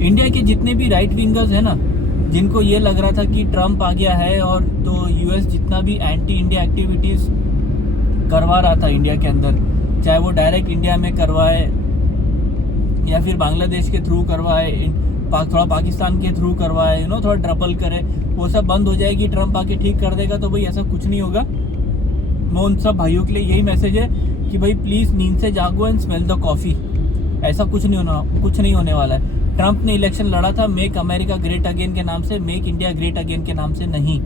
India के जितने भी राइट विंगर्स है ना, जिनको ये लग रहा था कि ट्रम्प आ गया है और तो यूएस जितना भी एंटी इंडिया एक्टिविटीज करवा रहा था इंडिया के अंदर, चाहे वो डायरेक्ट इंडिया में करवाए या फिर बांग्लादेश के थ्रू करवाए, थोड़ा पाकिस्तान के थ्रू करवाए, थोड़ा ट्रबल करे, वो सब बंद हो जाएगी, ट्रम्प आके ठीक कर देगा। तो भाई ऐसा कुछ नहीं होगा। मैं उन सब भाइयों के लिए यही मैसेज है कि भाई प्लीज नींद से जागो एंड स्मेल द कॉफी। ऐसा कुछ नहीं होने वाला है। ट्रम्प ने इलेक्शन लड़ा था मेक अमेरिका ग्रेट अगेन के नाम से, मेक इंडिया ग्रेट अगेन के नाम से नहीं।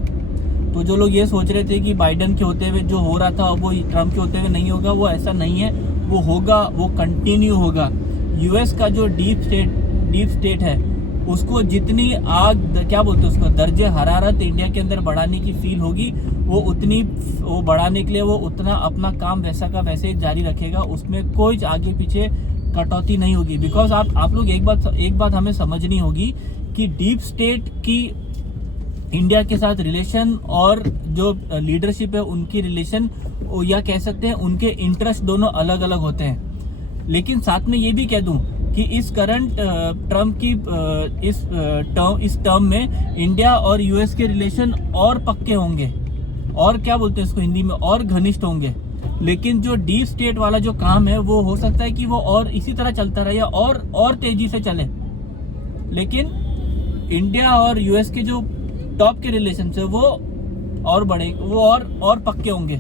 तो जो लोग ये सोच रहे थे कि बाइडन के होते हुए जो हो रहा था वो ट्रम्प के होते हुए नहीं होगा, वो ऐसा नहीं है। वो होगा, वो कंटिन्यू होगा। यूएस का जो डीप स्टेट है, उसको जितनी आग, क्या बोलते हैं उसको, दर्जे हरारत इंडिया के अंदर बढ़ाने की फील होगी, वो बढ़ाने के लिए वो उतना अपना काम वैसा का वैसे ही जारी रखेगा। उसमें कोई आगे पीछे कटौती नहीं होगी। बिकॉज आप लोग एक बात हमें समझनी होगी कि डीप स्टेट की इंडिया के साथ रिलेशन और जो लीडरशिप है उनकी रिलेशन, या कह सकते हैं उनके इंटरेस्ट, दोनों अलग अलग होते हैं। लेकिन साथ में ये भी कह दूं कि इस करंट ट्रम्प की इस टर्म में इंडिया और यूएस के रिलेशन और पक्के होंगे, और क्या बोलते हैं इसको हिंदी में, और घनिष्ठ होंगे। लेकिन जो डीप स्टेट वाला जो काम है वो हो सकता है कि वो और इसी तरह चलता रहे या और तेजी से चले। लेकिन इंडिया और यूएस के जो टॉप के रिलेशन है वो और बड़े, वो और पक्के होंगे।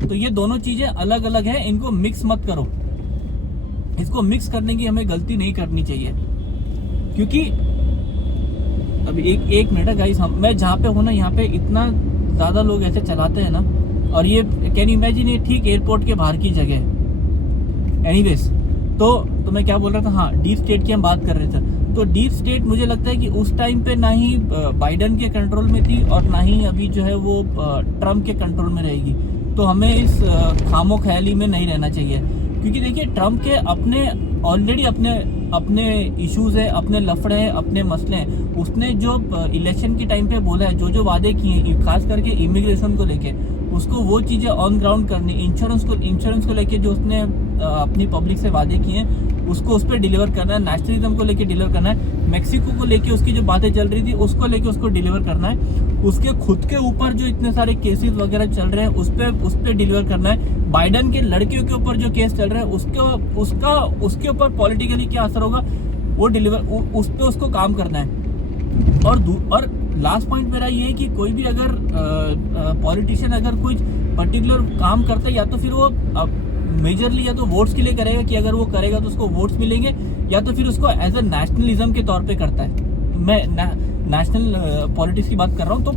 तो ये दोनों चीजें अलग अलग हैं, इनको मिक्स मत करो। इसको मिक्स करने की हमें गलती नहीं करनी चाहिए। क्योंकि अभी एक मिनट है गाइस, मैं जहाँ पे हूँ ना, यहाँ पे इतना ज्यादा लोग ऐसे चलाते हैं ना, और ये कैन इमेजिन, ये ठीक एयरपोर्ट के बाहर की जगह है। एनीवेज, तो मैं क्या बोल रहा था, हाँ, डीप स्टेट की हम बात कर रहे थे। तो डीप स्टेट मुझे लगता है कि उस टाइम पे ना ही बाइडन के कंट्रोल में थी और ना ही अभी जो है वो ट्रम्प के कंट्रोल में रहेगी। तो हमें इस खामो ख्याली में नहीं रहना चाहिए। क्योंकि देखिए, ट्रम्प के ऑलरेडी अपने इश्यूज है, अपने लफड़े हैं, अपने मसले हैं। उसने जो इलेक्शन के टाइम पे बोला है, जो वादे किए हैं, खास करके इमिग्रेशन को लेके, उसको वो चीजें ऑन ग्राउंड करनी, इंश्योरेंस को लेके जो उसने अपनी पब्लिक से वादे किए हैं उसको उस पर डिलीवर करना है। नेशनलिज्म को लेके डिलीवर करना है। मेक्सिको को लेके उसकी जो बातें चल रही थी उसको लेके उसको डिलीवर करना है। उसके खुद के ऊपर जो इतने सारे केसेस वगैरह चल रहे हैं उस पे डिलीवर करना है। बाइडन के लड़कियों के ऊपर जो केस चल रहे हैं उसके ऊपर पॉलिटिकली क्या असर होगा वो डिलीवर, उस पे उसको काम करना है। और लास्ट पॉइंट मेरा ये है कि कोई भी अगर पॉलिटिशियन अगर कुछ पर्टिकुलर काम करता है, या तो फिर वो मेजरली या तो वोट्स के लिए करेगा कि अगर वो करेगा तो उसको वोट्स मिलेंगे, या तो फिर उसको एज अ नेशनलिज्म के तौर पे करता है। मैं नेशनल पॉलिटिक्स की बात कर रहा हूँ। तो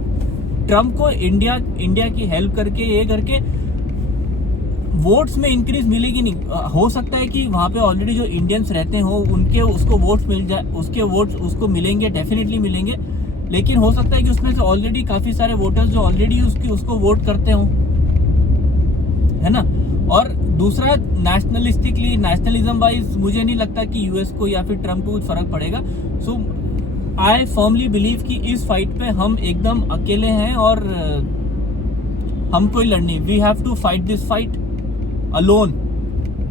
ट्रम्प को इंडिया की हेल्प करके, ये करके वोट्स में इंक्रीज मिलेगी नहीं। हो सकता है कि वहां पे ऑलरेडी जो इंडियंस रहते हो उनके उसको वोट्स मिल जाए, उसके वोट्स उसको मिलेंगे, डेफिनेटली मिलेंगे। लेकिन हो सकता है कि उसमें से ऑलरेडी काफी सारे वोटर्स जो ऑलरेडी उसको वोट करते हो, है ना। और दूसरा, नेशनलिज्म वाइज मुझे नहीं लगता कि यूएस को या फिर ट्रम्प को कुछ फर्क पड़ेगा। सो आई फर्मली बिलीव कि इस फाइट पे हम एकदम अकेले हैं और हम कोई लड़नी, we have to fight this fight alone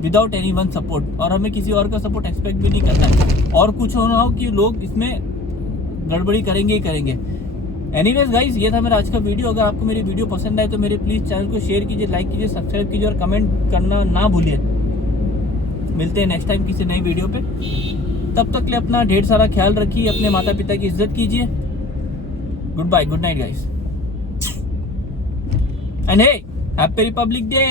without anyone support. और हमें किसी और का सपोर्ट एक्सपेक्ट भी नहीं करना है। और कुछ होना हो कि लोग इसमें गड़बड़ी करेंगे ही करेंगे। एनीवेज गाइस, ये था मेरा आज का वीडियो। अगर आपको मेरी वीडियो पसंद आए तो मेरे प्लीज चैनल को शेयर कीजिए, लाइक कीजिए, सब्सक्राइब कीजिए और कमेंट करना ना भूलिए। मिलते हैं नेक्स्ट टाइम किसी नई वीडियो पे। तब तक के लिए अपना ढेर सारा ख्याल रखिए, अपने माता पिता की इज्जत कीजिए। Goodbye, good night guys, and hey, happy Republic day.